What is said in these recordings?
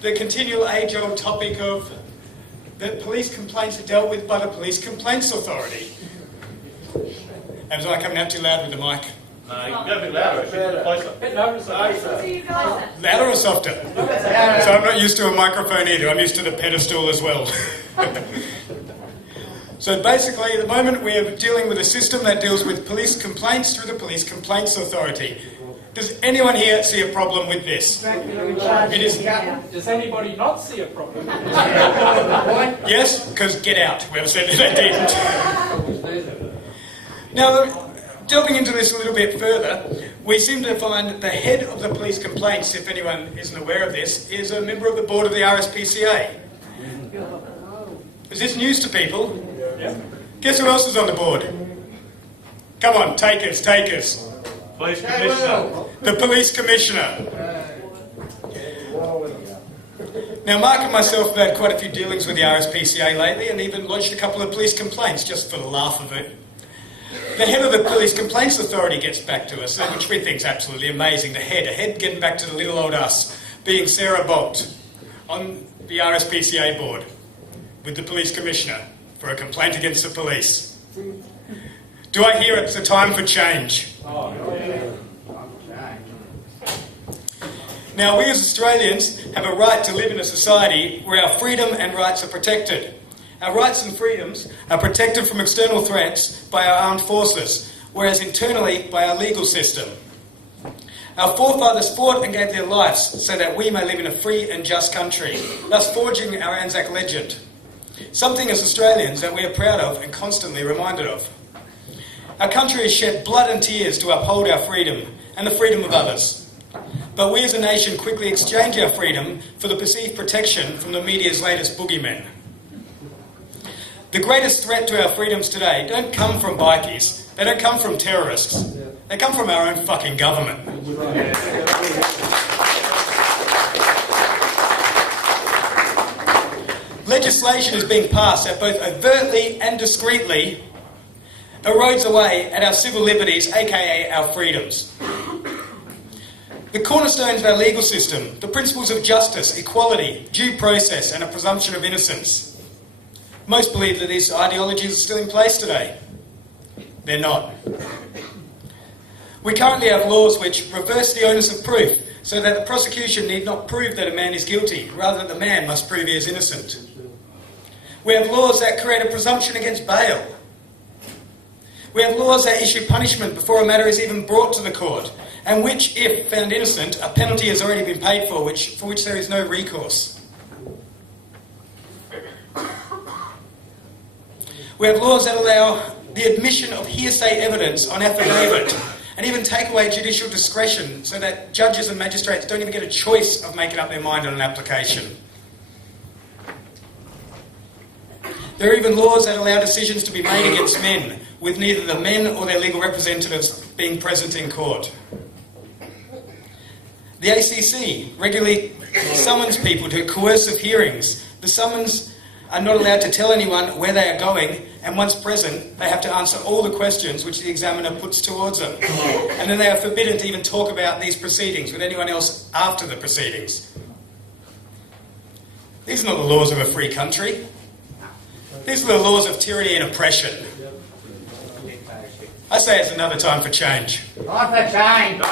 the continual age-old topic of that police complaints are dealt with by the Police Complaints Authority. Am I coming out too loud with the mic? No, you can go a bit louder, actually. A bit closer. Bit louder, Louder or softer? So I'm not used to a microphone either, I'm used to the pedestal as well. So basically, at the moment, we are dealing with a system that deals with police complaints through the Police Complaints Authority. Does anyone here see a problem with this? It is. Does anybody not see a problem? Yes, because get out. We have said that they didn't. Now, delving into this a little bit further, we seem to find that the head of the police complaints, if anyone isn't aware of this, is a member of the board of the RSPCA. Is this news to people? Yeah. Guess who else is on the board? Come on, take us. Police Commissioner. The Police Commissioner. Now, Mark and myself have had quite a few dealings with the RSPCA lately and even lodged a couple of police complaints just for the laugh of it. The head of the Police Complaints Authority gets back to us, which we think is absolutely amazing. A head getting back to the little old us, being Sarah Bolt on the RSPCA board with the Police Commissioner for a complaint against the police. Do I hear it's a time for change? Now, we as Australians have a right to live in a society where our freedom and rights are protected. Our rights and freedoms are protected from external threats by our armed forces, whereas internally by our legal system. Our forefathers fought and gave their lives so that we may live in a free and just country, thus forging our Anzac legend. Something as Australians that we are proud of and constantly reminded of. Our country has shed blood and tears to uphold our freedom and the freedom of others. But we as a nation quickly exchange our freedom for the perceived protection from the media's latest boogeymen. The greatest threat to our freedoms today don't come from bikies, they don't come from terrorists, they come from our own fucking government. Legislation is being passed that both overtly and discreetly erodes away at our civil liberties, aka our freedoms. The cornerstones of our legal system, the principles of justice, equality, due process and a presumption of innocence. Most believe that these ideologies are still in place today. They're not. We currently have laws which reverse the onus of proof so that the prosecution need not prove that a man is guilty, rather the man must prove he is innocent. We have laws that create a presumption against bail. We have laws that issue punishment before a matter is even brought to the court, and which, if found innocent, a penalty has already been paid for which there is no recourse. We have laws that allow the admission of hearsay evidence on affidavit and even take away judicial discretion so that judges and magistrates don't even get a choice of making up their mind on an application. There are even laws that allow decisions to be made against men, with neither the men or their legal representatives being present in court. The ACC regularly summons people to coercive hearings. The summons are not allowed to tell anyone where they are going, and once present, they have to answer all the questions which the examiner puts towards them. And then they are forbidden to even talk about these proceedings with anyone else after the proceedings. These are not the laws of a free country. These are the laws of tyranny and oppression. I say it's another time for change. Time for change.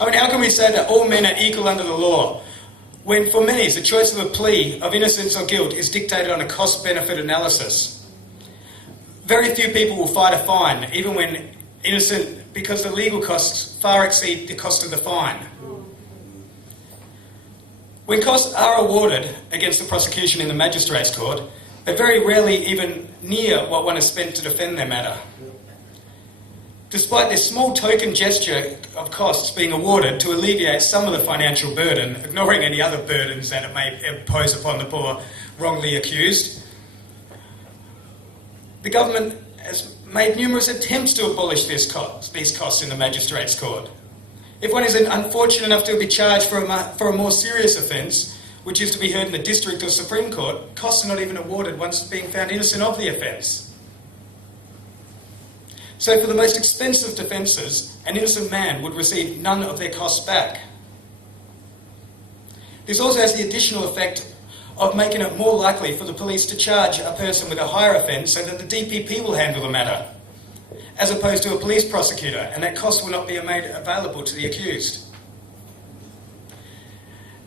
I mean, how can we say that all men are equal under the law, when for many the choice of a plea of innocence or guilt is dictated on a cost-benefit analysis? Very few people will fight a fine, even when innocent, because the legal costs far exceed the cost of the fine. When costs are awarded against the prosecution in the magistrates' court, they're very rarely even near what one has spent to defend their matter. Despite this small token gesture of costs being awarded to alleviate some of the financial burden, ignoring any other burdens that it may impose upon the poor wrongly accused, the government has made numerous attempts to abolish these costs in the magistrates' court. If one is unfortunate enough to be charged for a more serious offence, which is to be heard in the district or Supreme Court, costs are not even awarded once being found innocent of the offence. So for the most expensive defences, an innocent man would receive none of their costs back. This also has the additional effect of making it more likely for the police to charge a person with a higher offence so that the DPP will handle the matter, as opposed to a police prosecutor, and that cost will not be made available to the accused.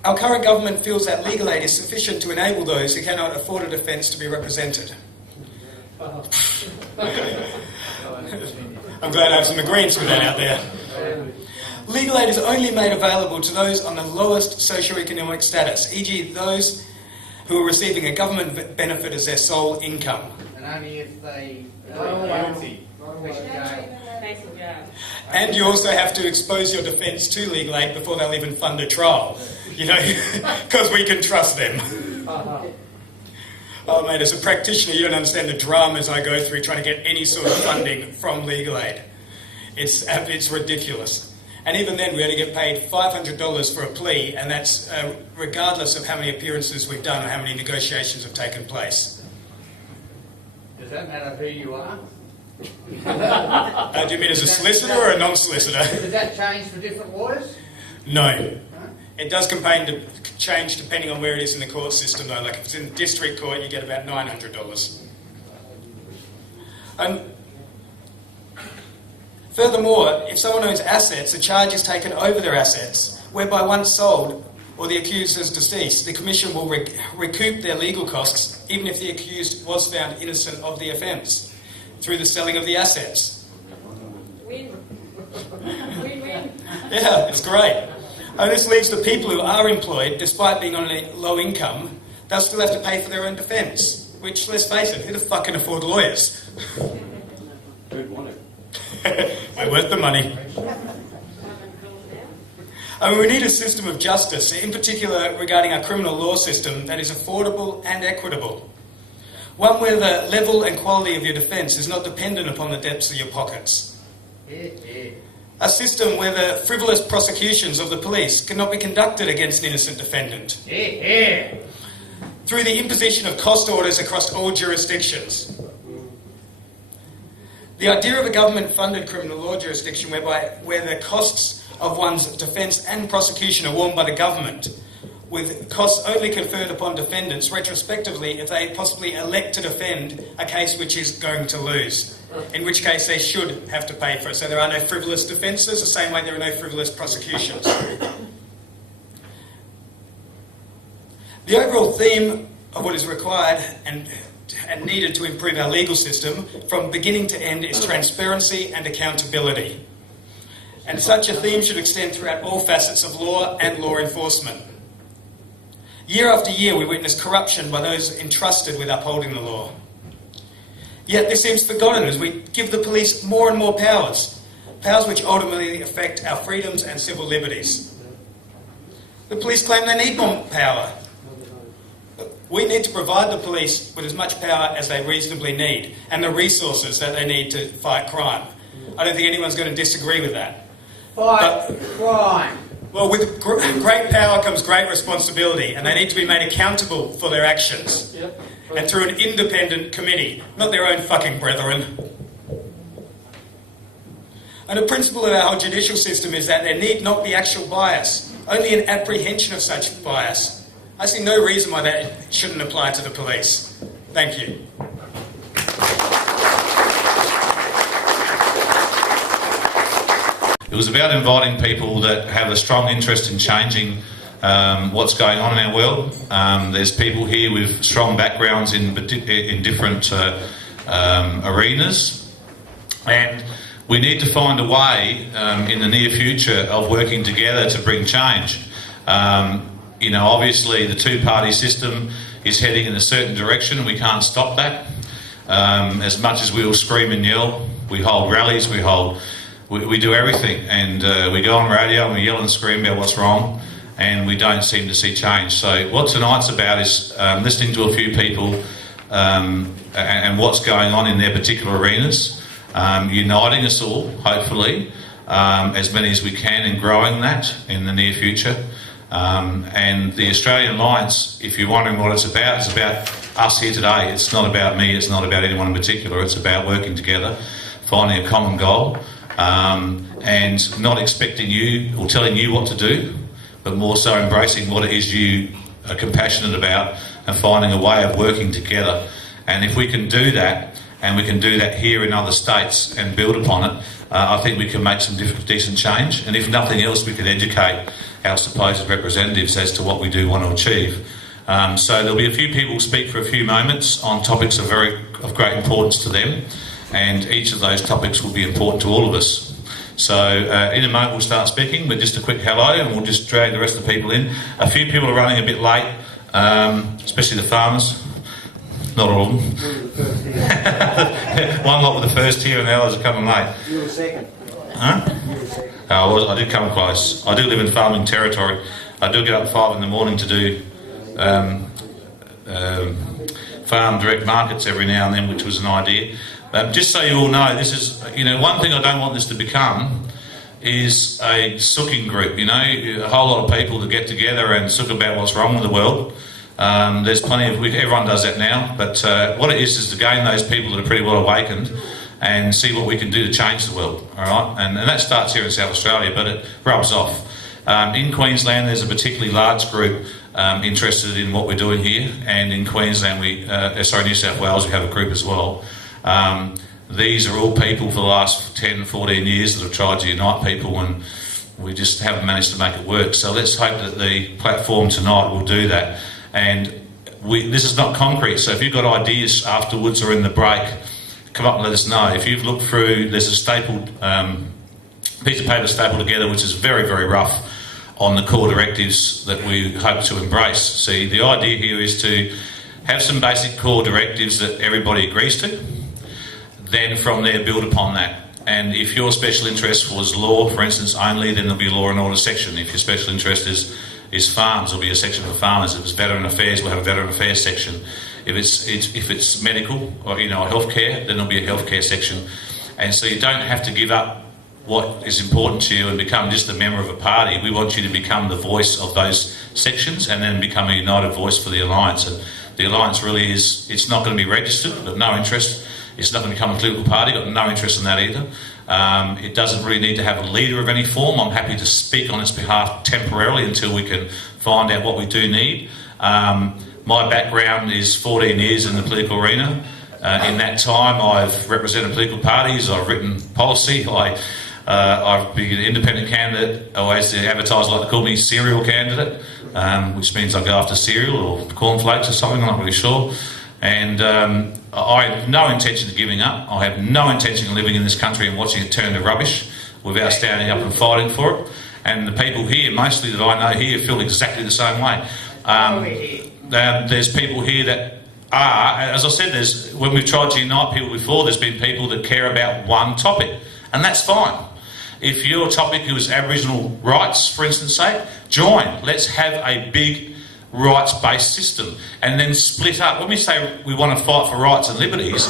Our current government feels that legal aid is sufficient to enable those who cannot afford a defence to be represented. I'm glad I have some agreements with that out there. Legal aid is only made available to those on the lowest socioeconomic status, e.g. those who are receiving a government benefit as their sole income. And only if they And you also have to expose your defence to legal aid before they'll even fund a trial, you know, because we can trust them. Oh mate, as a practitioner, you don't understand the dramas I go through trying to get any sort of funding from legal aid. It's ridiculous. And even then, we only get paid $500 for a plea, and that's regardless of how many appearances we've done or how many negotiations have taken place. Does that matter who you are? Do you mean as a solicitor or a non-solicitor? Does that change for different lawyers? No. It does change depending on where it is in the court system, though. Like if it's in district court, you get about $900. Furthermore, if someone owns assets, a charge is taken over their assets, whereby once sold or the accused is deceased, the Commission will recoup their legal costs, even if the accused was found innocent of the offence, through the selling of the assets. Win. Win-win. Yeah, it's great. And this leaves the people who are employed, despite being on a low income, they'll still have to pay for their own defence, which, let's face it, who the fuck can afford lawyers? Who'd want it? We're worth the money. I mean, we need a system of justice, in particular regarding our criminal law system, that is affordable and equitable. One where the level and quality of your defence is not dependent upon the depths of your pockets. A system where the frivolous prosecutions of the police cannot be conducted against an innocent defendant. Through the imposition of cost orders across all jurisdictions. The idea of a government-funded criminal law jurisdiction where the costs of one's defence and prosecution are borne by the government, with costs only conferred upon defendants retrospectively if they possibly elect to defend a case which is going to lose, in which case they should have to pay for it. So there are no frivolous defences, the same way there are no frivolous prosecutions. The overall theme of what is required and needed to improve our legal system from beginning to end is transparency and accountability. And such a theme should extend throughout all facets of law and law enforcement. Year after year we witness corruption by those entrusted with upholding the law. Yet this seems forgotten as we give the police more and more powers which ultimately affect our freedoms and civil liberties. The police claim they need more power. We need to provide the police with as much power as they reasonably need and the resources that they need to fight crime. I don't think anyone's going to disagree with that. Fight crime. Well, with great power comes great responsibility, and they need to be made accountable for their actions. And through an independent committee, not their own fucking brethren. And the principle of our whole judicial system is that there need not be actual bias, only an apprehension of such bias. I see no reason why that shouldn't apply to the police. Thank you. It was about inviting people that have a strong interest in changing what's going on in our world. There's people here with strong backgrounds in different arenas, and we need to find a way in the near future of working together to bring change. You know, obviously the two-party system is heading in a certain direction and we can't stop that. As much as we all scream and yell, we hold rallies, we do everything, and we go on radio and we yell and scream about what's wrong, and we don't seem to see change. So what tonight's about is listening to a few people and what's going on in their particular arenas, uniting us all, hopefully, as many as we can, and growing that in the near future. And the Australian Alliance, if you're wondering what it's about us here today. It's not about me, it's not about anyone in particular, it's about working together, finding a common goal, and not expecting you or telling you what to do. but more so embracing what it is you are compassionate about and finding a way of working together. And if we can do that, and we can do that here in other states and build upon it, I think we can make some decent change. And if nothing else, we can educate our supposed representatives as to what we do want to achieve. So there'll be a few people speak for a few moments on topics of great importance to them, and each of those topics will be important to all of us. So in a moment we'll start speaking, but just a quick hello, and we'll just drag the rest of the people in. A few people are running a bit late, especially the farmers. Not all of them. One lot were the first here and the others are coming late. You were second. Huh? You were second. I did come close. I do live in farming territory. I do get up at 5 in the morning to do farm direct markets every now and then, which was an idea. Just so you all know, this is, one thing I don't want this to become is a sooking group, a whole lot of people that get together and sook about what's wrong with the world. There's plenty of, everyone does that now, but what it is to gain those people that are pretty well awakened and see what we can do to change the world, all right? And that starts here in South Australia, but it rubs off. In Queensland, there's a particularly large group interested in what we're doing here, and in Queensland, New South Wales, we have a group as well. These are all people for the last 10, 14 years that have tried to unite people, and we just haven't managed to make it work. So let's hope that the platform tonight will do that. And this is not concrete, so if you've got ideas afterwards or in the break, come up and let us know. If you've looked through, there's a stapled piece of paper stapled together, which is very, very rough on the core directives that we hope to embrace. See, the idea here is to have some basic core directives that everybody agrees to, then from there build upon that. And if your special interest was law, for instance, only, then there'll be a law and order section. If your special interest is farms, there'll be a section for farmers. If it's veteran affairs, we'll have a veteran affairs section. If it's medical or healthcare, then there'll be a healthcare section. And so you don't have to give up what is important to you and become just a member of a party. We want you to become the voice of those sections and then become a united voice for the Alliance. And the Alliance really is, it's not going to be registered, got no interest. It's not going to become a political party, got no interest in that either. It doesn't really need to have a leader of any form. I'm happy to speak on its behalf temporarily until we can find out what we do need. My background is 14 years in the political arena. In that time, I've represented political parties, I've written policy, I've been an independent candidate, or as the advertisers like to call me, serial candidate, which means I go after cereal or cornflakes or something, I'm not really sure. And I have no intention of giving up. I have no intention of living in this country and watching it turn to rubbish without standing up and fighting for it. And the people here, mostly that I know here, feel exactly the same way. There's people here that are, as I said, when we've tried to unite people before, there's been people that care about one topic, and that's fine. If your topic is Aboriginal rights, for instance, join. Let's have a big rights-based system and then split up. When we say we want to fight for rights and liberties,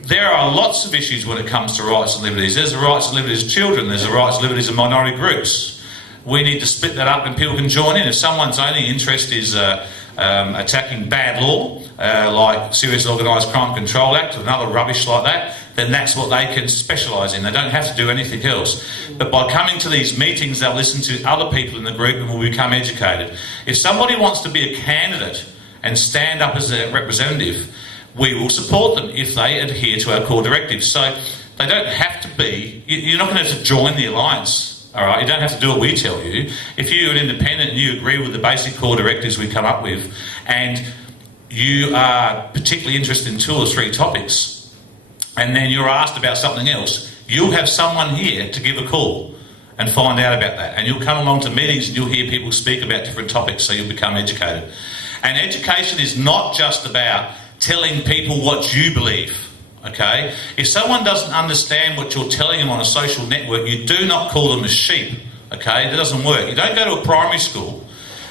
there are lots of issues when it comes to rights and liberties. There's the rights and liberties of children, there's the rights and liberties of minority groups. We need to split that up and people can join in. If someone's only interest is attacking bad law, like Serious Organised Crime Control Act or another rubbish like that, then that's what they can specialise in. They don't have to do anything else. But by coming to these meetings, they'll listen to other people in the group and will become educated. If somebody wants to be a candidate and stand up as a representative, we will support them if they adhere to our core directives. So they don't have to be, you're not going to have to join the Alliance, all right? You don't have to do what we tell you. If you're an independent and you agree with the basic core directives we come up with, and you are particularly interested in 2 or 3 topics, and then you're asked about something else, you'll have someone here to give a call and find out about that. And you'll come along to meetings and you'll hear people speak about different topics, so you'll become educated. And education is not just about telling people what you believe, okay? If someone doesn't understand what you're telling them on a social network, you do not call them a sheep, okay? That doesn't work. You don't go to a primary school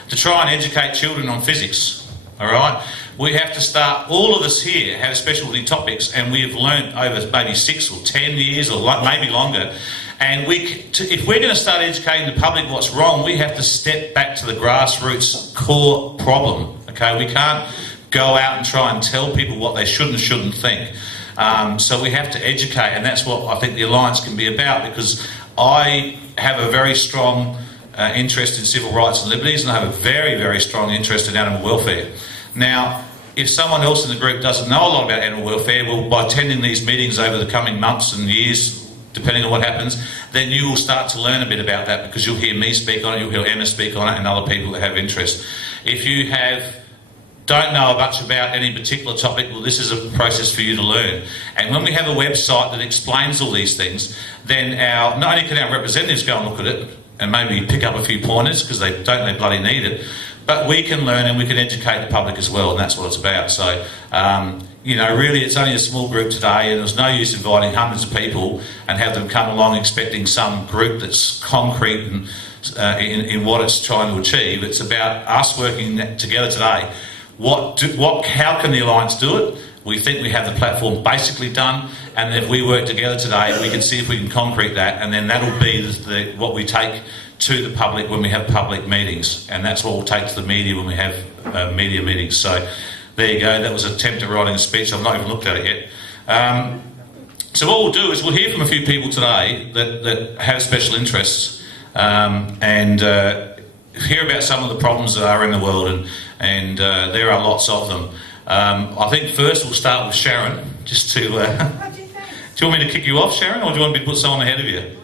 to try and educate children on physics, all right? We have to start, all of us here have specialty topics, and we have learnt over maybe 6 or 10 years or maybe longer, and if we're going to start educating the public what's wrong, we have to step back to the grassroots core problem, okay? We can't go out and try and tell people what they should and shouldn't think. So we have to educate, and that's what I think the Alliance can be about, because I have a very strong interest in civil rights and liberties, and I have a very, very strong interest in animal welfare. Now, if someone else in the group doesn't know a lot about animal welfare, well, by attending these meetings over the coming months and years, depending on what happens, then you will start to learn a bit about that, because you'll hear me speak on it, you'll hear Emma speak on it, and other people that have interest. If you don't know much about any particular topic, well, this is a process for you to learn. And when we have a website that explains all these things, then not only can our representatives go and look at it and maybe pick up a few pointers, because they bloody need it, but we can learn and we can educate the public as well, and that's what it's about. So, really, it's only a small group today, and there's no use inviting hundreds of people and have them come along expecting some group that's concrete and in what it's trying to achieve. It's about us working together today. How can the Alliance do it? We think we have the platform basically done, and if we work together today, we can see if we can concrete that, and then that'll be what we take to the public when we have public meetings, and that's what we'll take to the media when we have media meetings. So there you go, that was an attempt at writing a speech. I've not even looked at it yet. So what we'll do is we'll hear from a few people today that have special interests, and hear about some of the problems that are in the world, and there are lots of them. I think first we'll start with Sharon, just to... do you want me to kick you off, Sharon, or do you want me to put someone ahead of you?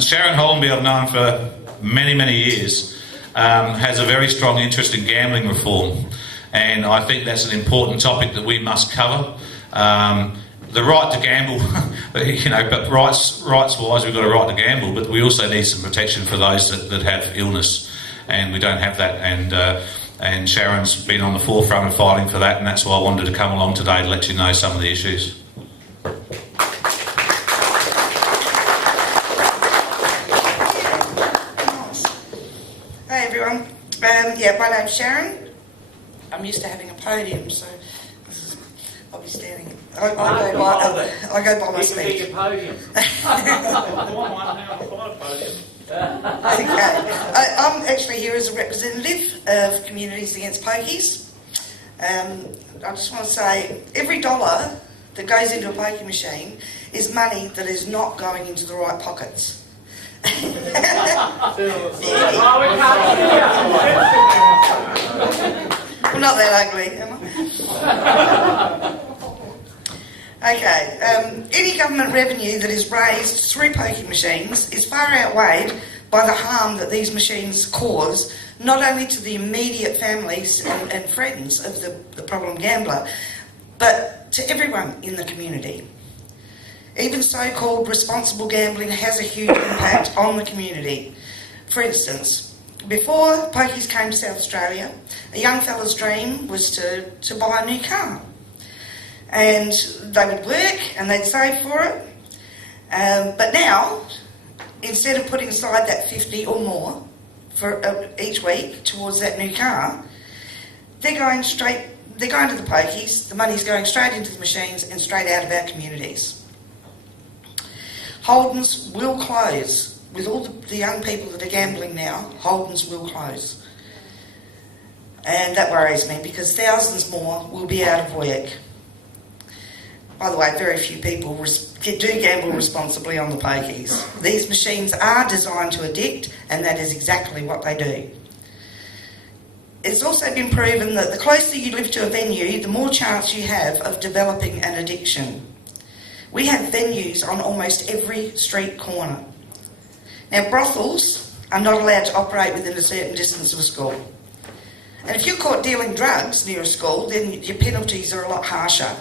Sharon Hollenby, I've known for many, many years, has a very strong interest in gambling reform, and I think that's an important topic that we must cover. The right to gamble, but rights-wise, we've got a right to gamble, but we also need some protection for those that have illness, and we don't have that. And Sharon's been on the forefront of fighting for that, and that's why I wanted to come along today to let you know some of the issues. Hi everyone. My name's Sharon. I'm used to having a podium, so I'll be standing. I go by my speech. Okay. I'm actually here as a representative of Communities Against Pokies. I just want to say, every dollar that goes into a pokie machine is money that is not going into the right pockets. I'm not that ugly, am I? Okay, any government revenue that is raised through pokie machines is far outweighed by the harm that these machines cause, not only to the immediate families and friends of the problem gambler, but to everyone in the community. Even so-called responsible gambling has a huge impact on the community. For instance, before pokies came to South Australia, a young fella's dream was to buy a new car. And they would work and they'd save for it. But now, instead of putting aside that 50 or more for each week towards that new car, they're going to the pokies, the money's going straight into the machines and straight out of our communities. Holdens will close. With all the young people that are gambling now, Holdens will close. And that worries me, because thousands more will be out of work. By the way, very few people do gamble responsibly on the pokies. These machines are designed to addict, and that is exactly what they do. It's also been proven that the closer you live to a venue, the more chance you have of developing an addiction. We have venues on almost every street corner. Now, brothels are not allowed to operate within a certain distance of a school. And if you're caught dealing drugs near a school, then your penalties are a lot harsher.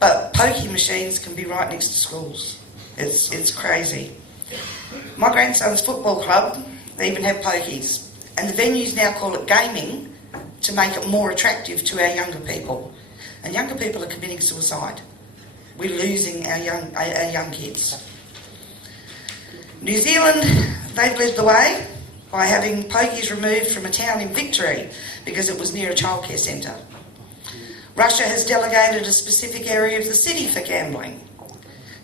But pokie machines can be right next to schools. It's crazy. My grandson's football club, they even have pokies. And the venues now call it gaming to make it more attractive to our younger people. And younger people are committing suicide. We're losing our young kids. New Zealand, they've led the way by having pokies removed from a town in Victory because it was near a childcare centre. Russia has delegated a specific area of the city for gambling.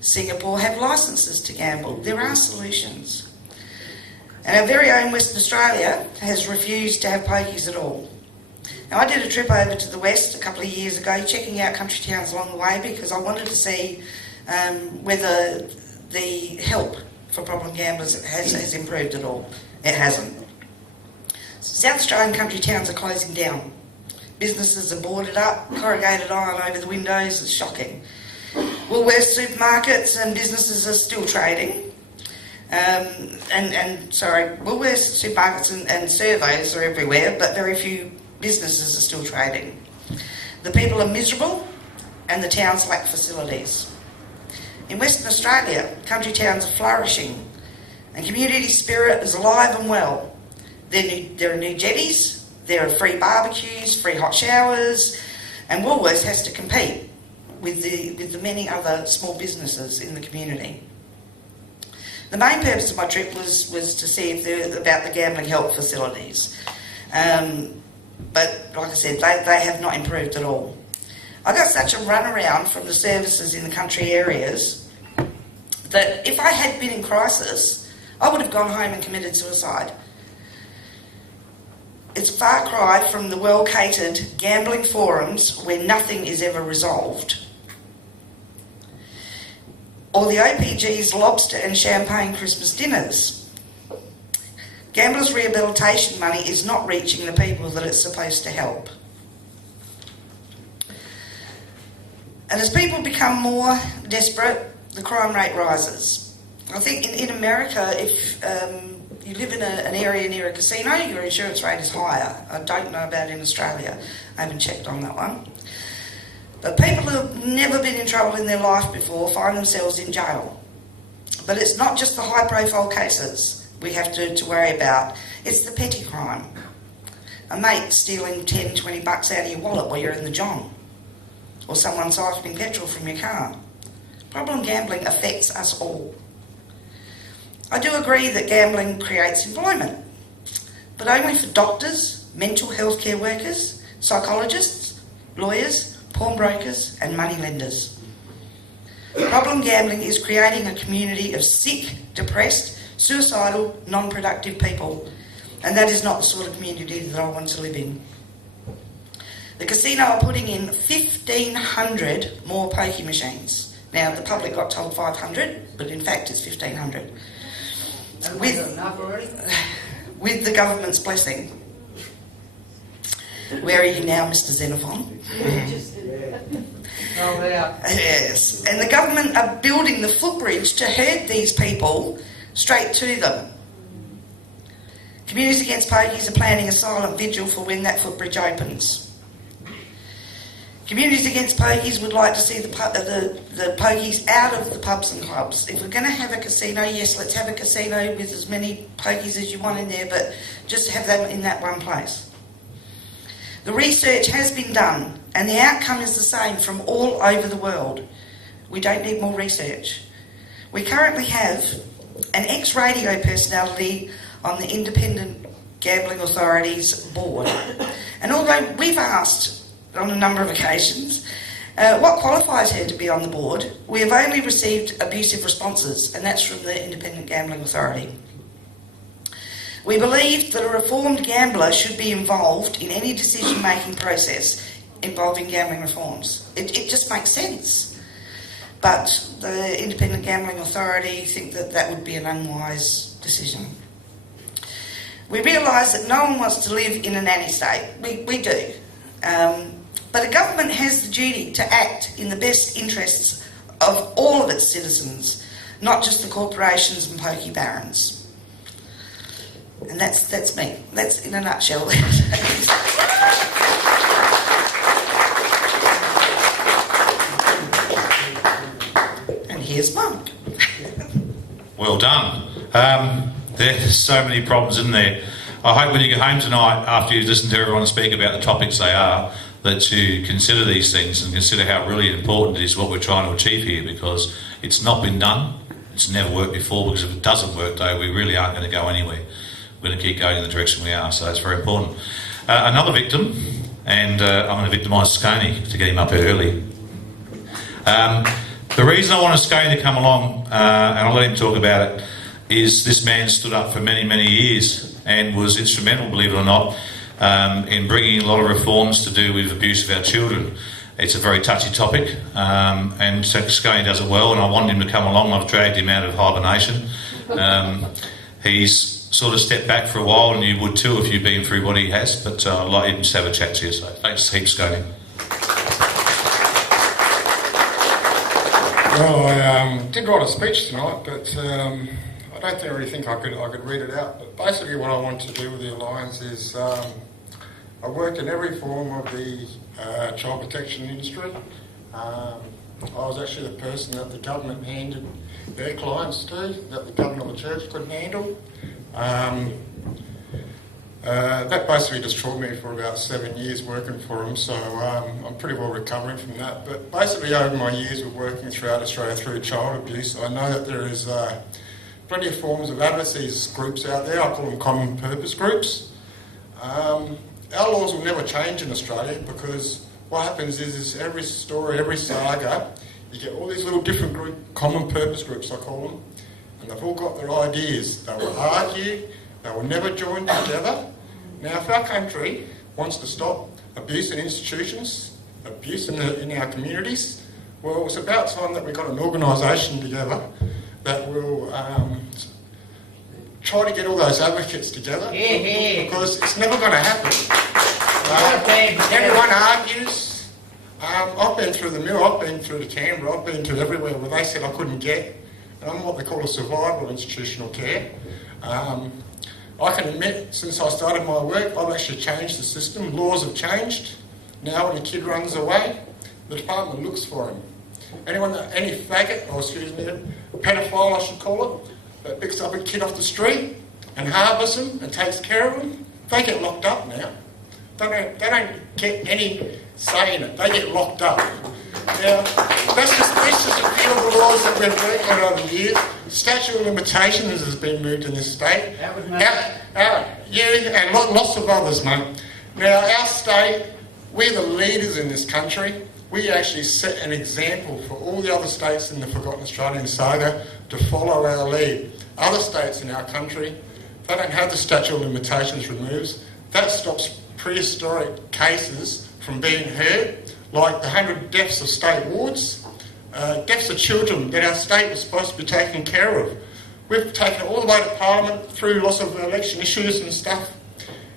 Singapore have licences to gamble. There are solutions. And our very own Western Australia has refused to have pokies at all. Now, I did a trip over to the West a couple of years ago, checking out country towns along the way, because I wanted to see whether the help for problem gamblers has improved at all. It hasn't. South Australian country towns are closing down. Businesses are boarded up, corrugated iron over the windows. It's shocking. Woolworths supermarkets and businesses are still trading. Woolworths supermarkets and servos are everywhere, but very few businesses are still trading. The people are miserable and the towns lack facilities. In Western Australia, country towns are flourishing and community spirit is alive and well. There are new jetties, there are free barbecues, free hot showers, and Woolworths has to compete with the many other small businesses in the community. The main purpose of my trip was to see if about the gambling help facilities. But like I said, they have not improved at all. I got such a runaround from the services in the country areas that if I had been in crisis, I would have gone home and committed suicide. It's a far cry from the well-catered gambling forums where nothing is ever resolved, or the OPG's lobster and champagne Christmas dinners. Gamblers' rehabilitation money is not reaching the people that it's supposed to help. And as people become more desperate, the crime rate rises. I think in America, if you live in an area near a casino, your insurance rate is higher. I don't know about in Australia. I haven't checked on that one. But people who have never been in trouble in their life before find themselves in jail. But it's not just the high-profile cases we have to worry about. It's the petty crime. A mate stealing 10, 20 bucks out of your wallet while you're in the john. Or someone siphoning petrol from your car. Problem gambling affects us all. I do agree that gambling creates employment, but only for doctors, mental health care workers, psychologists, lawyers, pawnbrokers and moneylenders. Problem gambling is creating a community of sick, depressed, suicidal, non-productive people, and that is not the sort of community that I want to live in. The casino are putting in 1,500 more pokie machines. Now, the public got told 500, but in fact it's 1,500. With the government's blessing. Where are you now, Mr. Xenophon? Yes. And the government are building the footbridge to herd these people straight to them. Communities Against Pokies are planning a silent vigil for when that footbridge opens. Communities Against Pokies would like to see the pokies out of the pubs and clubs. If we're going to have a casino, yes, let's have a casino with as many pokies as you want in there, but just have them in that one place. The research has been done, and the outcome is the same from all over the world. We don't need more research. We currently have an ex-radio personality on the Independent Gambling Authority's board. And although we've asked on a number of occasions what qualifies her to be on the board, we have only received abusive responses, and that's from the Independent Gambling Authority. We believe that a reformed gambler should be involved in any decision-making process involving gambling reforms. It just makes sense. But the Independent Gambling Authority think that that would be an unwise decision. We realise that no one wants to live in a nanny state. We do. But a government has the duty to act in the best interests of all of its citizens, not just the corporations and pokey barons. And that's me. That's in a nutshell. And here's Mark. Well done. There's so many problems in there. I hope when you get home tonight, after you've listened to everyone speak about the topics they are, that you consider these things and consider how really important it is what we're trying to achieve here, because it's not been done. It's never worked before, because if it doesn't work, though, we really aren't going to go anywhere. We're going to keep going in the direction we are, so it's very important. Another victim, and I'm going to victimise Scone to get him up early. The reason I wanted Scone to come along, and I'll let him talk about it, is this man stood up for many, many years and was instrumental, believe it or not, in bringing a lot of reforms to do with abuse of our children. It's a very touchy topic, and Scone does it well, and I wanted him to come along. I've dragged him out of hibernation He's sort of stepped back for a while, and you would too if you've been through what he has, but I'd like him to have a chat to you, so thanks heaps, Scotty. Well, I did write a speech tonight, but I don't really think I could read it out. But basically what I want to do with the Alliance is I worked in every form of the child protection industry. I was actually the person that the government handed their clients to, that the government or the church couldn't handle. That basically just taught me for about 7 years working for them, so I'm pretty well recovering from that. But basically over my years of working throughout Australia through child abuse, I know that there is plenty of forms of advocacy groups out there. I call them common purpose groups. Our laws will never change in Australia because what happens is every story, every saga, you get all these little different common purpose groups, I call them, and they've all got their ideas. They will argue, they will never join together. Now, if our country wants to stop abuse in institutions, abuse in our communities, well, it's about time that we got an organisation together that will try to get all those advocates together. Because it's never going to happen. Everyone argues. I've been through the mill, I've been through the Canberra, I've been to everywhere where they said I couldn't get. And I'm what they call a survival institutional care. I can admit, since I started my work, I've actually changed the system. Laws have changed. Now when a kid runs away, the department looks for him. Any faggot, or excuse me, a pedophile I should call it, that picks up a kid off the street and harbours him and takes care of him, they get locked up now. They don't get any say in it. They get locked up. Now, that's just a few of the laws that we've worked on over the years. Statute of limitations has been moved in this state. That was You and lots of others, mate. Now, our state, we're the leaders in this country. We actually set an example for all the other states in the Forgotten Australian saga to follow our lead. Other states in our country, they don't have the statute of limitations removed. That stops prehistoric cases from being heard, like the 100 deaths of state wards, deaths of children that our state was supposed to be taking care of. We've taken it all the way to Parliament through lots of election issues and stuff.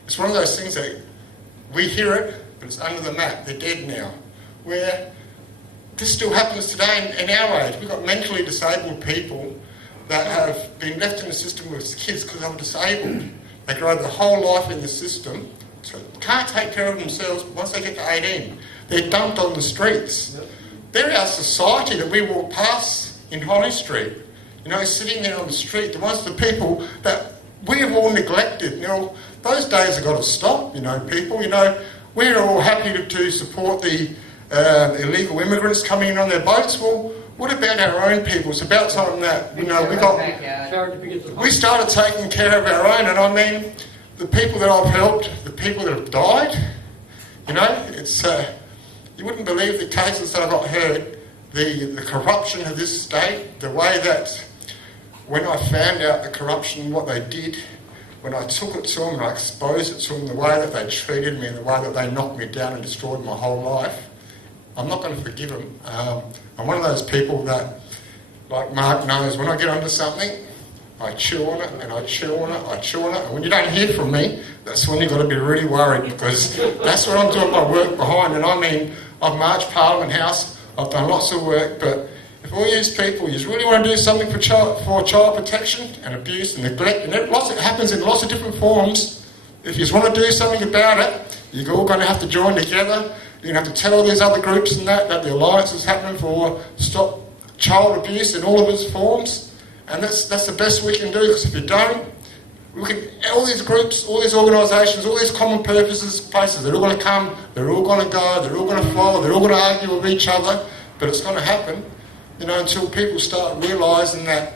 It's one of those things that we hear it, but it's under the mat. They're dead now. Where this still happens today in our age. We've got mentally disabled people that have been left in the system with kids because they were disabled. They grow their whole life in the system, so can't take care of themselves once they get to 18. They're dumped on the streets. They're our society that we walk past in Holly Street. You know, sitting there on the street, the people that we have all neglected. Now, those days have got to stop, people. We're all happy to support the illegal immigrants coming in on their boats. Well, what about our own people? It's about time that, we started taking care of our own. And I mean, the people that I've helped, the people that have died, it's, you wouldn't believe the cases that I got heard, the corruption of this state, the way that when I found out the corruption, what they did, when I took it to them and I exposed it to them, the way that they treated me and the way that they knocked me down and destroyed my whole life, I'm not going to forgive them. I'm one of those people that, like Mark knows, when I get onto something, I chew on it and I chew on it, I chew on it. And when you don't hear from me, that's when you've got to be really worried, because that's what I'm doing my work behind. And I mean, I've marched Parliament House, I've done lots of work, but if all these people, you really want to do something for child protection and abuse and neglect, and it happens in lots of different forms, if you want to do something about it, you're all going to have to join together. You're going to have to tell all these other groups and that the alliance is happening for stop child abuse in all of its forms, and that's the best we can do, because if you don't, all these groups, all these organisations, all these common purposes, places, they're all going to come, they're all going to go, they're all going to follow, they're all going to argue with each other, but it's going to happen, until people start realising that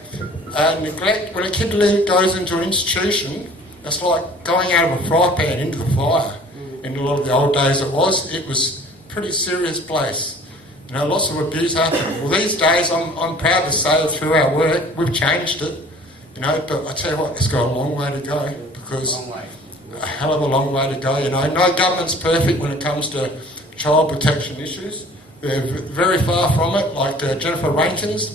neglect, when a kid goes into an institution, it's like going out of a fry pan into the fire. In a lot of the old days it was a pretty serious place. Lots of abuse happened. Well, these days I'm proud to say through our work, we've changed it, but I tell you what, it's got a long way to go, because a hell of a long way to go. No government's perfect when it comes to child protection issues. They're very far from it, like Jennifer Rankins,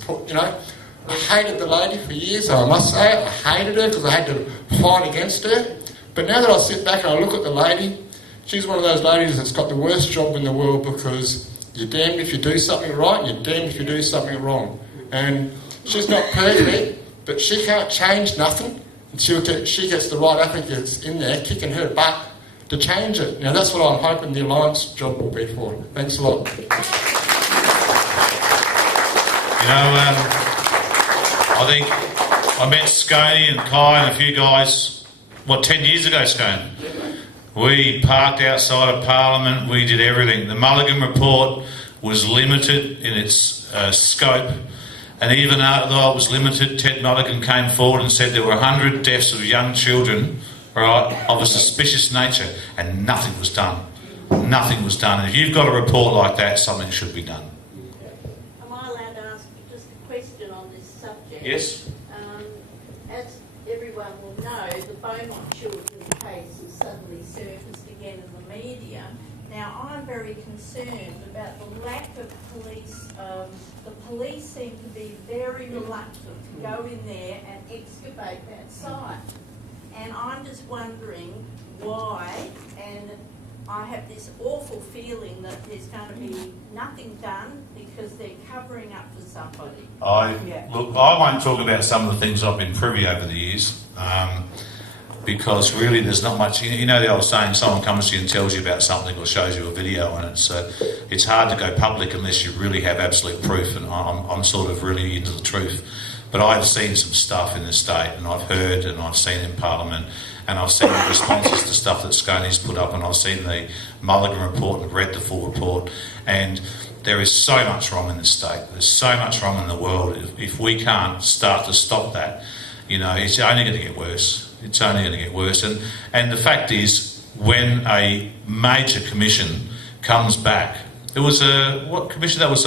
I hated the lady for years, I must say. I hated her because I had to fight against her. But now that I sit back and I look at the lady, she's one of those ladies that's got the worst job in the world, because you're damned if you do something right, you're damned if you do something wrong. And she's not perfect, but she can't change nothing until she gets the right advocates in there kicking her butt to change it. Now that's what I'm hoping the Alliance job will be for. Thanks a lot. You know, I think I met Sconey and Kai and a few guys, 10 years ago, Scone? We parked outside of Parliament, we did everything. The Mulligan report was limited in its scope, and even though it was limited, Ted Mulligan came forward and said there were 100 deaths of young children, right, of a suspicious nature, and nothing was done. Nothing was done. And if you've got a report like that, something should be done. Am I allowed to ask just a question on this subject? Yes? As everyone will know, the Beaumont children case has suddenly surfaced again in the media. Now, I'm very concerned about the lack of police. The police seem to be very reluctant to go in there and excavate that site. And I'm just wondering why, and I have this awful feeling that there's going to be nothing done because they're covering up for somebody. Look, I won't talk about some of the things I've been privy over the years, because really there's not much. You know the old saying, someone comes to you and tells you about something or shows you a video, and it's hard to go public unless you really have absolute proof, and I'm sort of really into the truth. But I've seen some stuff in the state, and I've heard, and I've seen in Parliament, and I've seen the responses to stuff that Sconey's put up, and I've seen the Mulligan report and read the full report, and there is so much wrong in the state. There's so much wrong in the world. If we can't start to stop that, you know, it's only going to get worse. It's only going to get worse. And the fact is, when a major commission comes back, there was what commission? That was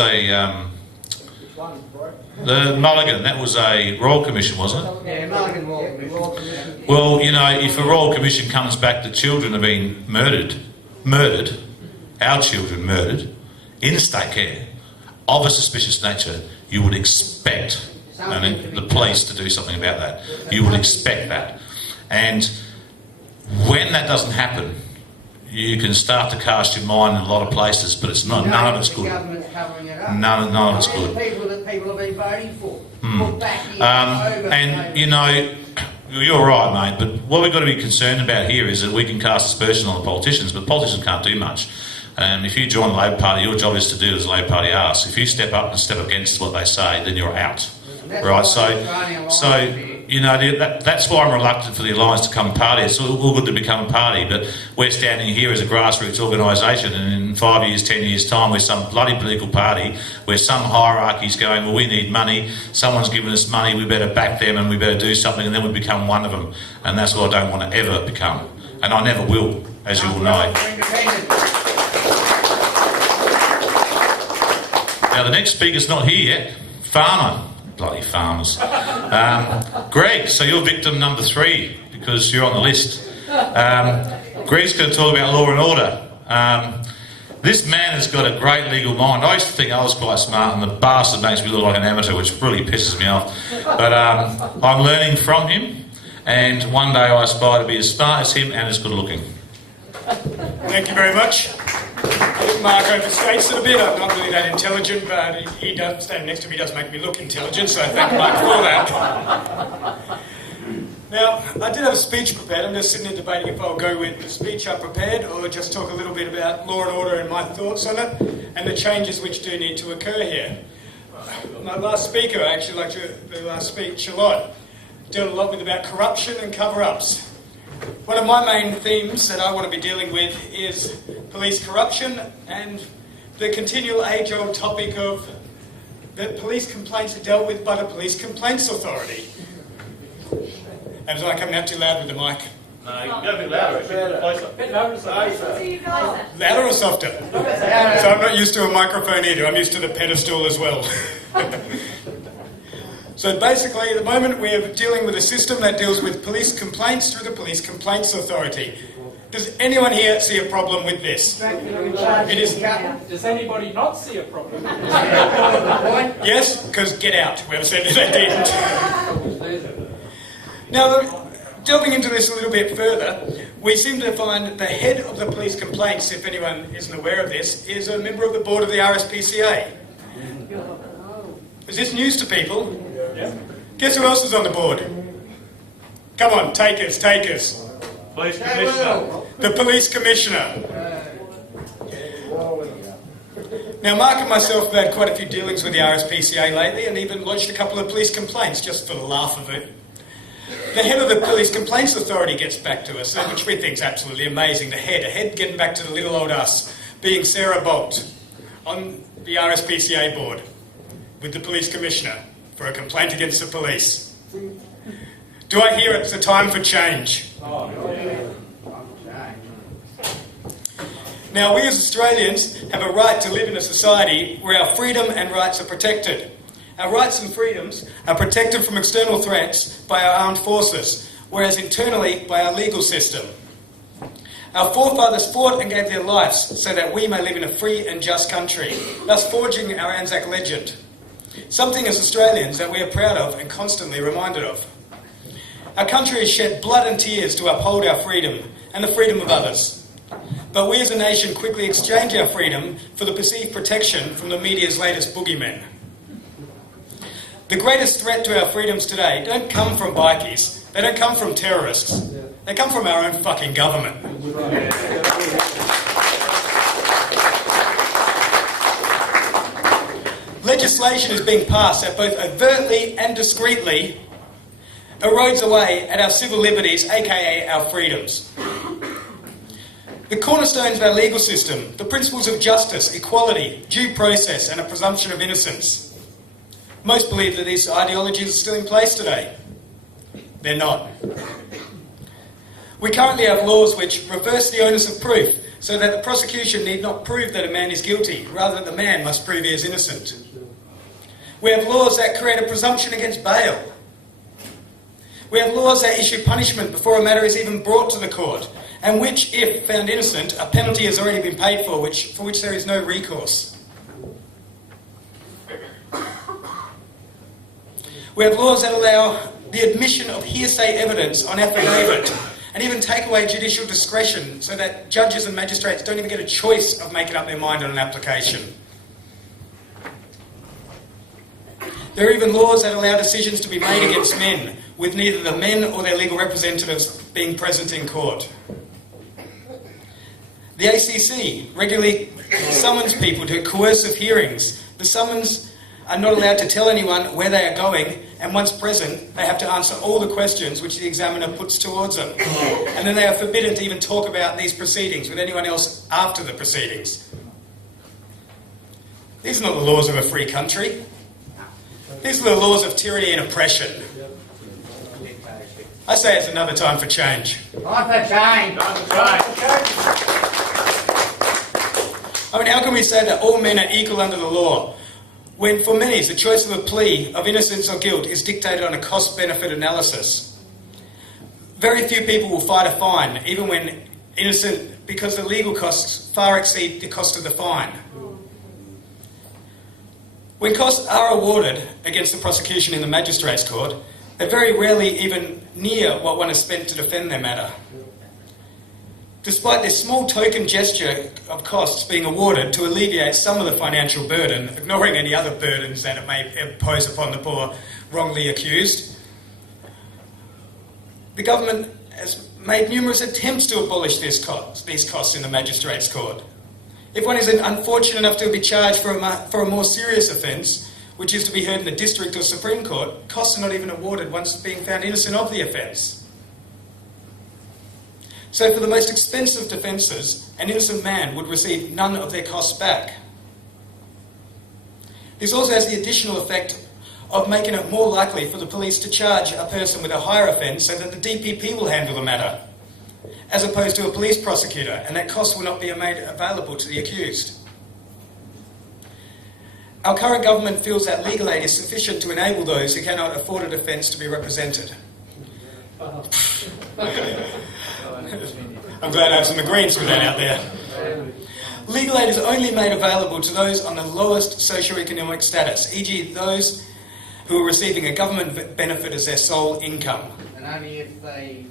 the Mulligan, that was a Royal Commission, wasn't it? Yeah, Mulligan Royal Commission. Well, you know, if a Royal Commission comes back, the children have been murdered, our children murdered, in state care, of a suspicious nature, you would expect the police to do something about that. You would expect that. And when that doesn't happen, you can start to cast your mind in a lot of places, but it's not. None of it's good. None of it's good. People that people have been voting for. And you know, you're right, mate. But what we've got to be concerned about here is that we can cast aspersion on the politicians, but politicians can't do much. If you join the Labor Party, your job is to do as the Labor Party asks. If you step up and step against what they say, then you're out. Right, so you know that's why I'm reluctant for the Alliance to become a party. It's all good to become a party, but we're standing here as a grassroots organisation, and in 5 years, 10 years' time, we're some bloody political party where some hierarchy's going, well, we need money, someone's given us money, we better back them and we better do something, and then we become one of them. And that's what I don't want to ever become, and I never will, as you all know. Now, the next speaker's not here yet. Farmer. Bloody farmers. Greg, so you're victim number 3 because you're on the list. Greg's going to talk about law and order. This man has got a great legal mind. I used to think I was quite smart, and the bastard makes me look like an amateur, which really pisses me off. But I'm learning from him, and one day I aspire to be as smart as him and as good looking. Thank you very much. Mark overstates it a bit. I'm not really that intelligent, but he does, standing next to me does make me look intelligent, so thank Mark for that. Now, I did have a speech prepared. I'm just sitting here debating if I'll go with the speech I prepared or just talk a little bit about law and order and my thoughts on it and the changes which do need to occur here. My last speaker, I actually liked the last speech a lot, dealt a lot with about corruption and cover-ups. One of my main themes that I want to be dealing with is police corruption and the continual age-old topic of that police complaints are dealt with by the Police Complaints Authority. Was I coming out too loud with the mic? No, you can go a bit louder, actually. Closer. Bit louder, Louder or softer? So I'm not used to a microphone either, I'm used to the pedestal as well. So basically, at the moment, we're dealing with a system that deals with police complaints through the Police Complaints Authority. Does anyone here see a problem with this? It is. Does anybody not see a problem? Yes? Because get out. Whoever said that they didn't. Now, delving into this a little bit further, we seem to find that the head of the police complaints, if anyone isn't aware of this, is a member of the board of the RSPCA. Is this news to people? Yeah. Guess who else is on the board? Come on, takers. Police Commissioner. The police commissioner. Now, Mark and myself have had quite a few dealings with the RSPCA lately and even lodged a couple of police complaints just for the laugh of it. The head of the Police Complaints Authority gets back to us, which we think is absolutely amazing. The head getting back to the little old us, being Sarah Bolt on the RSPCA board with the police commissioner for a complaint against the police. Do I hear it's a time for change? Now, we as Australians have a right to live in a society where our freedom and rights are protected. Our rights and freedoms are protected from external threats by our armed forces, whereas internally by our legal system. Our forefathers fought and gave their lives so that we may live in a free and just country, thus forging our Anzac legend. Something as Australians that we are proud of and constantly reminded of. Our country has shed blood and tears to uphold our freedom and the freedom of others. But we as a nation quickly exchange our freedom for the perceived protection from the media's latest boogeymen. The greatest threat to our freedoms today don't come from bikies, they don't come from terrorists, they come from our own fucking government. Legislation is being passed that both overtly and discreetly erodes away at our civil liberties, aka our freedoms. The cornerstones of our legal system, the principles of justice, equality, due process and a presumption of innocence. Most believe that these ideologies are still in place today. They're not. We currently have laws which reverse the onus of proof so that the prosecution need not prove that a man is guilty, rather the man must prove he is innocent. We have laws that create a presumption against bail. We have laws that issue punishment before a matter is even brought to the court, and which, if found innocent, a penalty has already been paid for which there is no recourse. We have laws that allow the admission of hearsay evidence on affidavit and even take away judicial discretion so that judges and magistrates don't even get a choice of making up their mind on an application. There are even laws that allow decisions to be made against men, with neither the men or their legal representatives being present in court. The ACC regularly summons people to coercive hearings. The summons are not allowed to tell anyone where they are going, and once present, they have to answer all the questions which the examiner puts towards them. And then they are forbidden to even talk about these proceedings with anyone else after the proceedings. These are not the laws of a free country. These are the laws of tyranny and oppression. I say it's another time for change. Time for change. I mean, how can we say that all men are equal under the law, when for many the choice of a plea of innocence or guilt is dictated on a cost-benefit analysis? Very few people will fight a fine, even when innocent, because the legal costs far exceed the cost of the fine. When costs are awarded against the prosecution in the magistrates' court, they're very rarely even near what one has spent to defend their matter. Despite this small token gesture of costs being awarded to alleviate some of the financial burden, ignoring any other burdens that it may impose upon the poor wrongly accused, the government has made numerous attempts to abolish these costs in the magistrates' court. If one is unfortunate enough to be charged for a more serious offence, which is to be heard in the district or Supreme Court, costs are not even awarded once being found innocent of the offence. So for the most expensive defences, an innocent man would receive none of their costs back. This also has the additional effect of making it more likely for the police to charge a person with a higher offence so that the DPP will handle the matter, as opposed to a police prosecutor, and that costs will not be made available to the accused. Our current government feels that legal aid is sufficient to enable those who cannot afford a defence to be represented. I'm glad I have some agreements with that out there. Legal aid is only made available to those on the lowest socioeconomic status, e.g. those who are receiving a government benefit as their sole income. And only if they...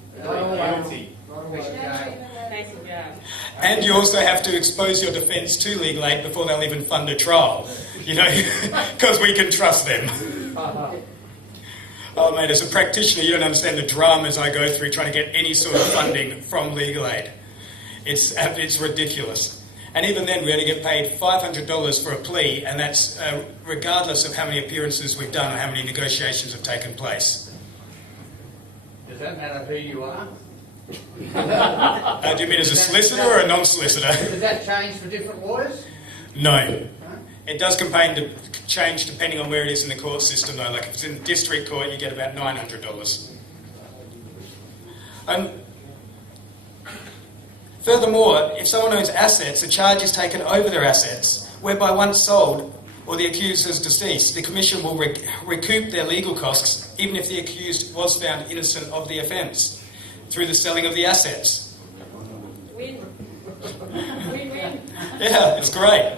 And you also have to expose your defence to legal aid before they'll even fund a trial, you know, because we can trust them. Oh mate, as a practitioner you don't understand the dramas I go through trying to get any sort of funding from legal aid. It's ridiculous. And even then we only get paid $500 for a plea, and that's regardless of how many appearances we've done or how many negotiations have taken place. Does that matter who you are? Do you mean as a solicitor or a non-solicitor? Does that change for different lawyers? No. It does change depending on where it is in the court system though. Like if it's in district court you get about $900. Furthermore, if someone owns assets, a charge is taken over their assets, whereby once sold or the accused is deceased, the Commission will recoup their legal costs even if the accused was found innocent of the offence through the selling of the assets. Win. Win-win. Yeah, it's great.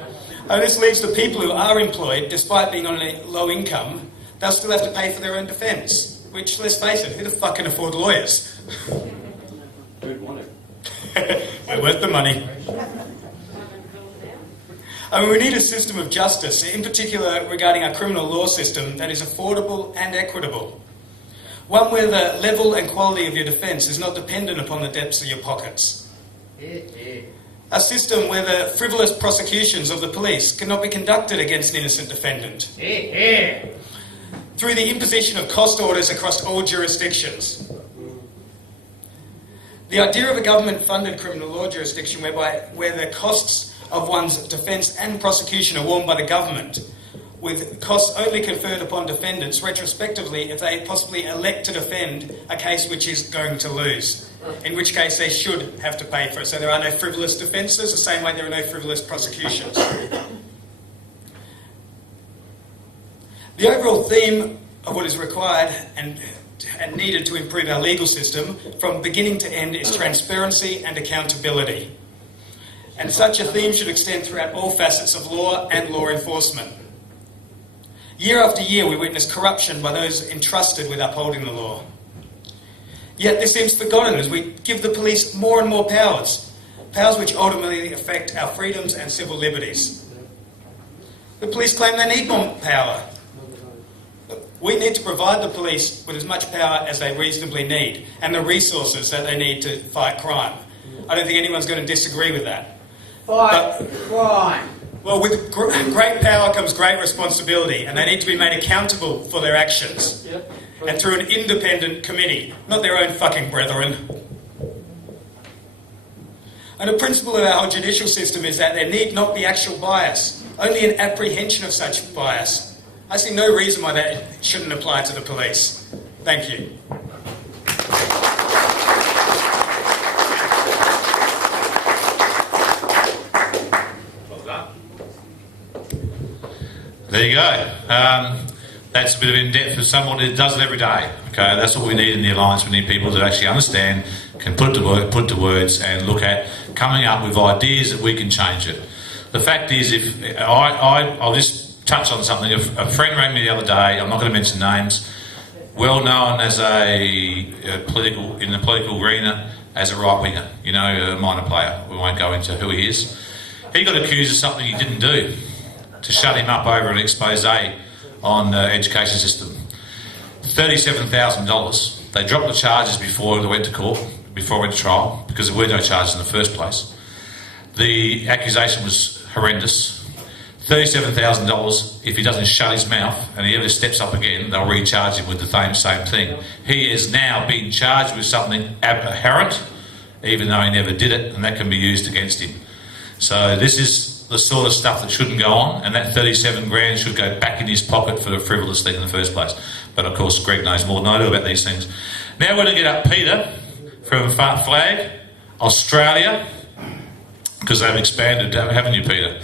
And this leaves the people who are employed, despite being on a low income, they'll still have to pay for their own defence, which, let's face it, who the fuck can afford lawyers? Who'd want it? We're worth the money. I mean, we need a system of justice, in particular regarding our criminal law system, that is affordable and equitable. One where the level and quality of your defence is not dependent upon the depths of your pockets. A system where the frivolous prosecutions of the police cannot be conducted against an innocent defendant. Through the imposition of cost orders across all jurisdictions. The idea of a government-funded criminal law jurisdiction where the costs of one's defence and prosecution are borne by the government, with costs only conferred upon defendants retrospectively if they possibly elect to defend a case which is going to lose, in which case they should have to pay for it. So there are no frivolous defences, the same way there are no frivolous prosecutions. The overall theme of what is required and needed to improve our legal system from beginning to end is transparency and accountability. And such a theme should extend throughout all facets of law and law enforcement. Year after year we witness corruption by those entrusted with upholding the law. Yet this seems forgotten as we give the police more and more powers which ultimately affect our freedoms and civil liberties. The police claim they need more power. We need to provide the police with as much power as they reasonably need and the resources that they need to fight crime. I don't think anyone's going to disagree with that. Fight crime. Well, with great power comes great responsibility, and they need to be made accountable for their actions. And through an independent committee, not their own fucking brethren. And the principle of our whole judicial system is that there need not be actual bias, only an apprehension of such bias. I see no reason why that shouldn't apply to the police. Thank you. Well done. There you go. That's a bit of in-depth for someone who does it every day. Okay, that's what we need in the Alliance. We need people that actually understand, can put to words and look at coming up with ideas that we can change it. The fact is, if I'll just touch on something. A friend rang me the other day, I'm not going to mention names, well known as in the political arena as a right winger, you know, a minor player. We won't go into who he is. He got accused of something he didn't do to shut him up over an expose on the education system. $37,000. They dropped the charges before they went to court, before it went to trial, because there were no charges in the first place. The accusation was horrendous. $37,000, if he doesn't shut his mouth and he ever steps up again, they'll recharge him with the same thing. He is now being charged with something abhorrent, even though he never did it, and that can be used against him. So this is the sort of stuff that shouldn't go on, and that 37 grand should go back in his pocket for a frivolous thing in the first place. But of course, Greg knows more than I do about these things. Now we're going to get up Peter from Flag, Australia, because they've expanded, haven't you, Peter?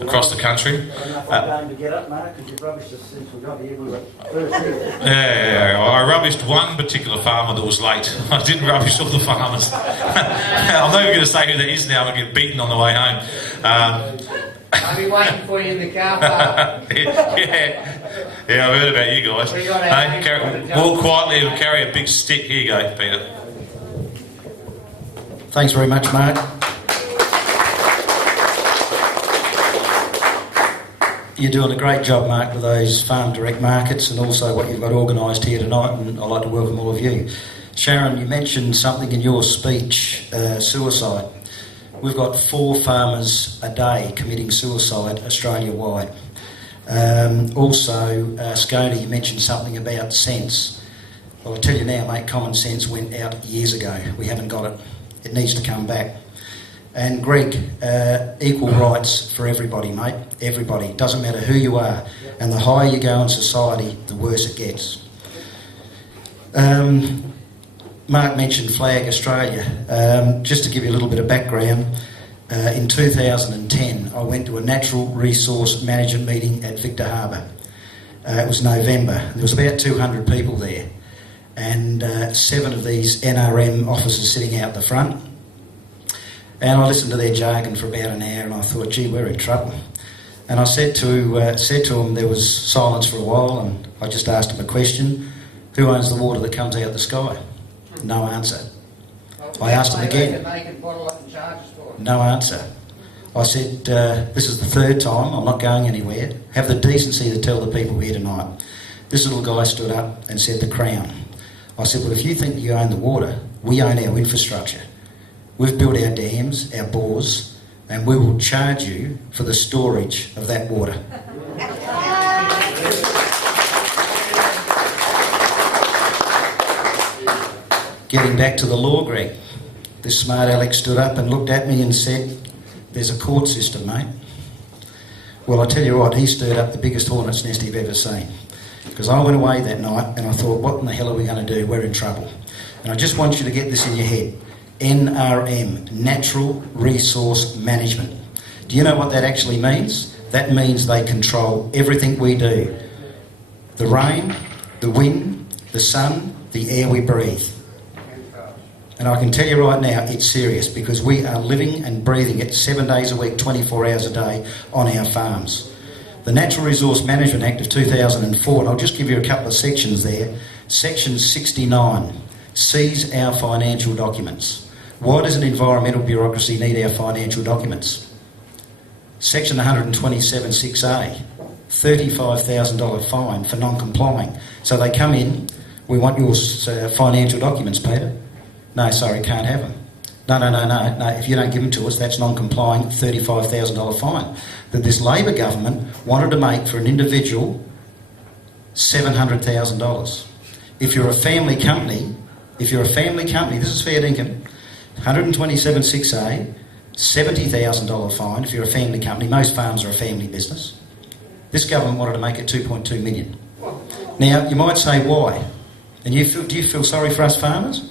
across the country. I don't know if I'm going to get up, Mark, because you've rubbished us since we got here. We were first here. Yeah, I rubbished one particular farmer that was late. I didn't rubbish all the farmers. I'm not even going to say who that is now. I'm going to get beaten on the way home. I'll be waiting for you in the car park. Yeah, I've heard about you guys. We got our Walk quietly and carry a big stick. Here you go, Peter. Thanks very much, Mark. You're doing a great job, Mark, with those farm direct markets and also what you've got organised here tonight, and I'd like to welcome all of you. Sharon, you mentioned something in your speech, suicide. We've got 4 farmers a day committing suicide Australia-wide. Also, Scona, you mentioned something about sense. Well, I'll tell you now, mate, common sense went out years ago. We haven't got it. It needs to come back. And Greg, equal rights for everybody, mate. Everybody. Doesn't matter who you are. And the higher you go in society, the worse it gets. Mark mentioned Flag Australia. Just to give you a little bit of background, in 2010 I went to a natural resource management meeting at Victor Harbour. It was November. There was about 200 people there, and 7 of these NRM officers sitting out the front. And I listened to their jargon for about an hour, and I thought, gee, we're in trouble. And I said to them, there was silence for a while, and I just asked them a question: who owns the water that comes out the sky? No answer. I asked them again. No answer. I said, this is the 3rd time, I'm not going anywhere. Have the decency to tell the people here tonight. This little guy stood up and said, the Crown. I said, well, if you think you own the water, we own our infrastructure. We've built our dams, our bores, and we will charge you for the storage of that water. Getting back to the law, Greg, this smart aleck stood up and looked at me and said, there's a court system, mate. Well, I tell you what, he stirred up the biggest hornet's nest you've ever seen. Because I went away that night and I thought, what in the hell are we going to do? We're in trouble. And I just want you to get this in your head. NRM, Natural Resource Management. Do you know what that actually means? That means they control everything we do. The rain, the wind, the sun, the air we breathe. And I can tell you right now, it's serious, because we are living and breathing it 7 days a week, 24 hours a day on our farms. The Natural Resource Management Act of 2004, and I'll just give you a couple of sections there. Section 69, seize our financial documents. Why does an environmental bureaucracy need our financial documents? Section 127(6)A, $35,000 fine for non-complying. So they come in, we want your financial documents, Peter. No, sorry, can't have them. No, if you don't give them to us, that's non-complying, $35,000 fine. That this Labor government wanted to make for an individual $700,000. If you're a family company, this is fair dinkum, 127(6)A, $70,000 fine if you're a family company. Most farms are a family business. This government wanted to make it $2.2 million. Now, you might say, why? And do you feel sorry for us farmers?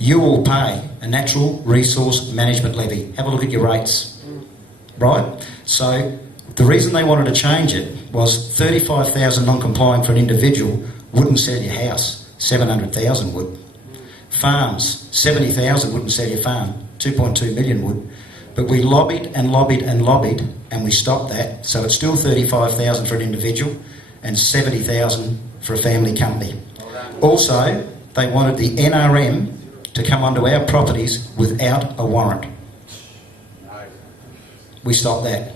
You all pay a natural resource management levy. Have a look at your rates, right? So the reason they wanted to change it was 35,000 non-compliant for an individual wouldn't sell your house. 700,000 would. Farms, 70,000 wouldn't sell your farm. 2.2 million would. But we lobbied and lobbied and lobbied, and we stopped that. So it's still 35,000 for an individual and 70,000 for a family company. Also, they wanted the NRM to come onto our properties without a warrant. We stopped that.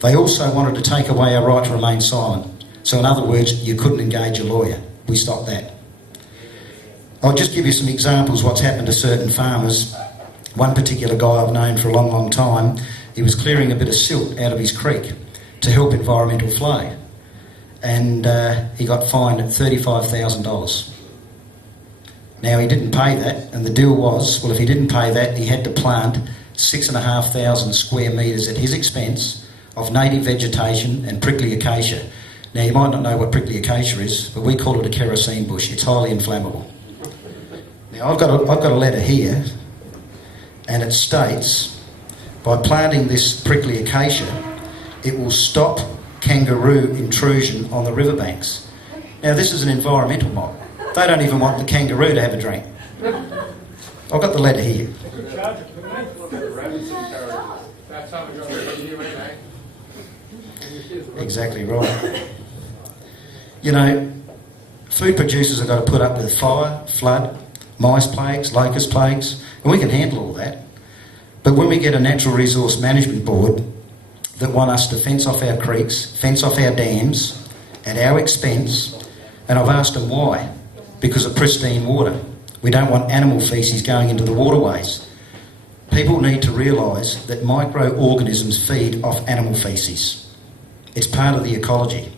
They also wanted to take away our right to remain silent. So in other words, you couldn't engage a lawyer. We stopped that. I'll just give you some examples what's happened to certain farmers. One particular guy I've known for a long, long time, he was clearing a bit of silt out of his creek to help environmental flow. And he got fined at $35,000. Now, he didn't pay that, and the deal was, well, if he didn't pay that, he had to plant 6,500 square metres at his expense of native vegetation and prickly acacia. Now, you might not know what prickly acacia is, but we call it a kerosene bush. It's highly inflammable. Now, I've got a letter here, and it states, by planting this prickly acacia, it will stop kangaroo intrusion on the riverbanks. Now, this is an environmental mob. They don't even want the kangaroo to have a drink. I've got the letter here. Exactly right. You know, food producers have got to put up with fire, flood, mice plagues, locust plagues, and we can handle all that. But when we get a natural resource management board that want us to fence off our creeks, fence off our dams at our expense, and I've asked them why. Because of pristine water. We don't want animal faeces going into the waterways. People need to realise that microorganisms feed off animal faeces. It's part of the ecology.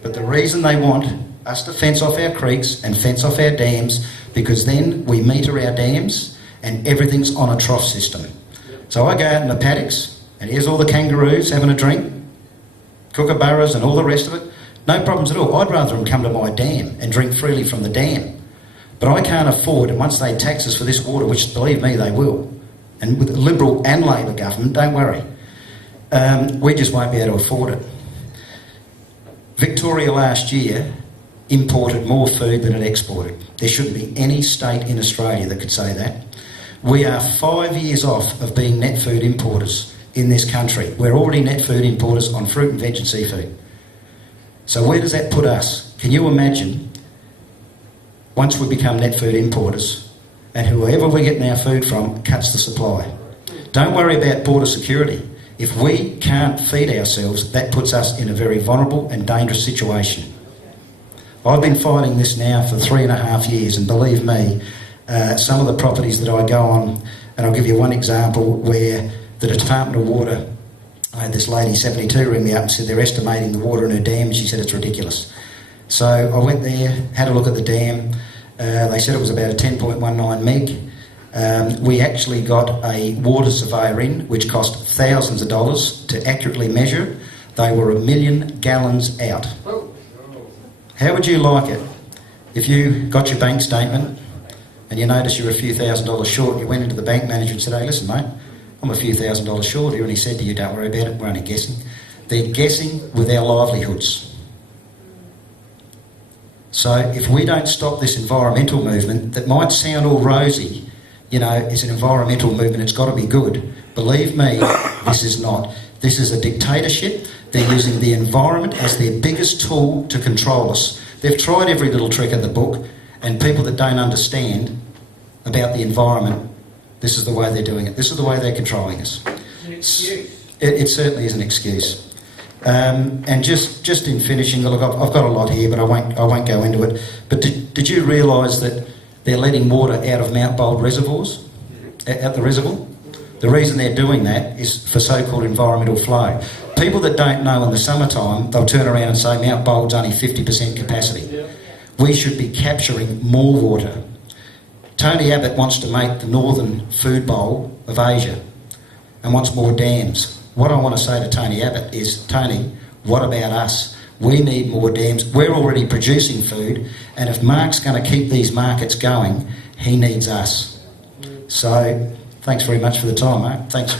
But the reason they want us to fence off our creeks and fence off our dams, because then we meter our dams and everything's on a trough system. So I go out in the paddocks and here's all the kangaroos having a drink, kookaburras and all the rest of it. No problems at all. I'd rather them come to my dam and drink freely from the dam. But I can't afford, and once they tax us for this water, which believe me they will, and with the Liberal and Labor government, don't worry, we just won't be able to afford it. Victoria last year imported more food than it exported. There shouldn't be any state in Australia that could say that. We are 5 years off of being net food importers in this country. We're already net food importers on fruit and veg and seafood. So where does that put us? Can you imagine, once we become net food importers, and whoever we're getting our food from cuts the supply? Don't worry about border security. If we can't feed ourselves, that puts us in a very vulnerable and dangerous situation. I've been fighting this now for 3.5 years, and believe me, some of the properties that I go on, and I'll give you one example where the Department of Water, I had this lady, 72, ring me up and said they're estimating the water in her dam, and she said it's ridiculous. So I went there, had a look at the dam. They said it was about a 10.19 meg. We actually got a water surveyor in, which cost thousands of dollars to accurately measure it. They were 1 million gallons out. How would you like it if you got your bank statement and you noticed you were a few $1,000s short, and you went into the bank manager and said, hey, listen, mate, I'm a few $1,000s short here, and he said to you, don't worry about it, we're only guessing. They're guessing with our livelihoods. So if we don't stop this environmental movement that might sound all rosy, you know, it's an environmental movement, it's got to be good. Believe me, this is not. This is a dictatorship. They're using the environment as their biggest tool to control us. They've tried every little trick in the book, and people that don't understand about the environment, this is the way they're doing it. This is the way they're controlling us. It's an excuse. It certainly is an excuse. And just in finishing, look, I've got a lot here, but I won't go into it. But did you realise that they're letting water out of Mount Bold reservoirs, out the reservoir? The reason they're doing that is for so-called environmental flow. People that don't know, in the summertime, they'll turn around and say Mount Bold's only 50% capacity. We should be capturing more water. Tony Abbott wants to make the northern food bowl of Asia and wants more dams. What I want to say to Tony Abbott is, Tony, what about us? We need more dams. We're already producing food, and if Mark's going to keep these markets going, he needs us. So, thanks very much for the time, Mark. Thanks.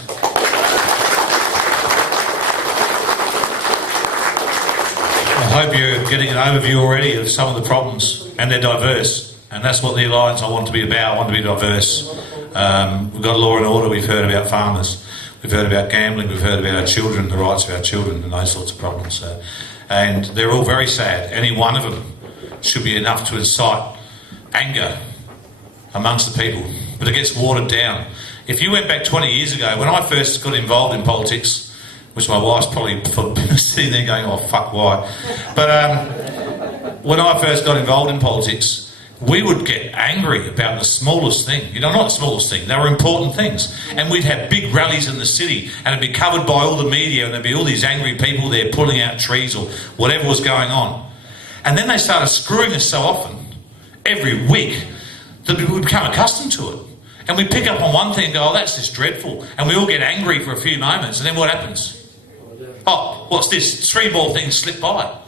I hope you're getting an overview already of some of the problems, and they're diverse. And that's what the Alliance I want to be about. I want to be diverse. We've got law and order. We've heard about farmers. We've heard about gambling. We've heard about our children, the rights of our children, and those sorts of problems. And they're all very sad. Any one of them should be enough to incite anger amongst the people. But it gets watered down. If you went back 20 years ago, when I first got involved in politics, which my wife's probably sitting there going, oh, fuck, why? But when I first got involved in politics, we would get angry about the smallest thing. You know, not the smallest thing, they were important things. And we'd have big rallies in the city, and it'd be covered by all the media, and there'd be all these angry people there pulling out trees or whatever was going on. And then they started screwing us so often, every week, that we become accustomed to it. And we pick up on one thing and go, oh, that's just dreadful. And we all get angry for a few moments, and then what happens? Oh, what's this? 3 more things slip by.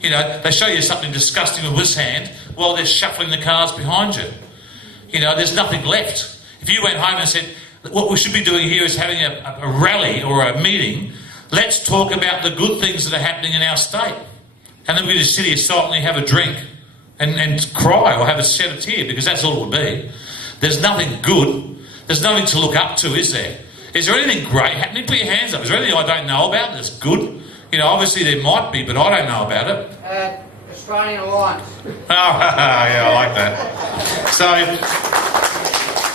You know, they show you something disgusting with this hand while they're shuffling the cards behind you. You know, there's nothing left. If you went home and said, what we should be doing here is having a rally or a meeting Let's talk about the good things that are happening in our state. And then we just sit here silently, have a drink and cry or have a shed a tear, because that's all it would be. There's nothing good. There's nothing to look up to, is there? Is there anything great happening? Put your hands up. Is there anything I don't know about that's good? You know, obviously there might be, but I don't know about it. Australian Alliance. Oh, yeah, I like that. So,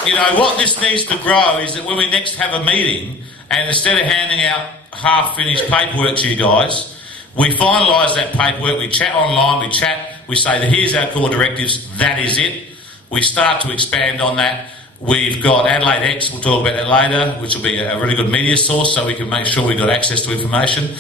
you know, what this needs to grow is that when we next have a meeting, and instead of handing out half-finished paperwork to you guys, we finalise that paperwork, we chat online, we say that here's our core directives, that is it. We start to expand on that. We've got Adelaide X, we'll talk about that later, which will be a really good media source so we can make sure we've got access to information.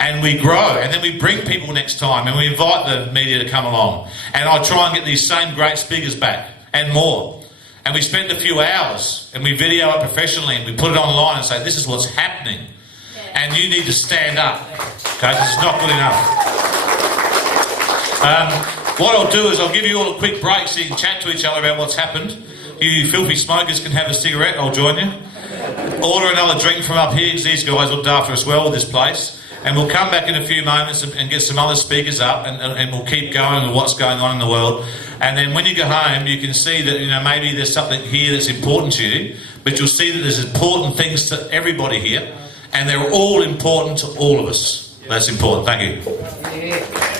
And we grow, and then we bring people next time, and we invite the media to come along. And I try and get these same great speakers back, and more. And we spend a few hours, and we video it professionally, and we put it online and say, this is what's happening. And you need to stand up, okay? This is not good enough. What I'll do is I'll give you all a quick break so you can chat to each other about what's happened. You filthy smokers can have a cigarette, I'll join you. Order another drink from up here, because these guys looked after us well with this place. And we'll come back in a few moments and get some other speakers up, and we'll keep going with what's going on in the world. And then when you go home, you can see that, you know, maybe there's something here that's important to you, but you'll see that there's important things to everybody here, and they're all important to all of us. That's important. Thank you. Yeah.